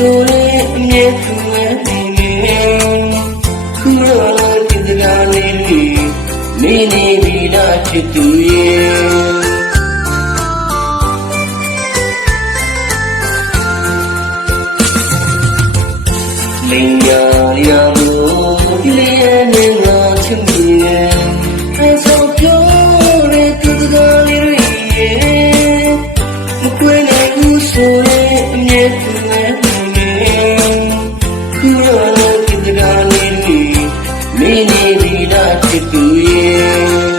ဆိုလေအမြဲသူနဲ့နေနေခုရောလို့ဒီကနေ့နေနေပြီလားချစ်သူရဲ့လင်ညာရလို့လေနေ ဒချစ်သူရဲ့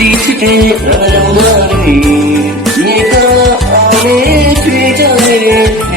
တီချစ်တဲ့ရာဇဝတ်ကြီးဒီကအောင်လေးတွေ့ကြတယ်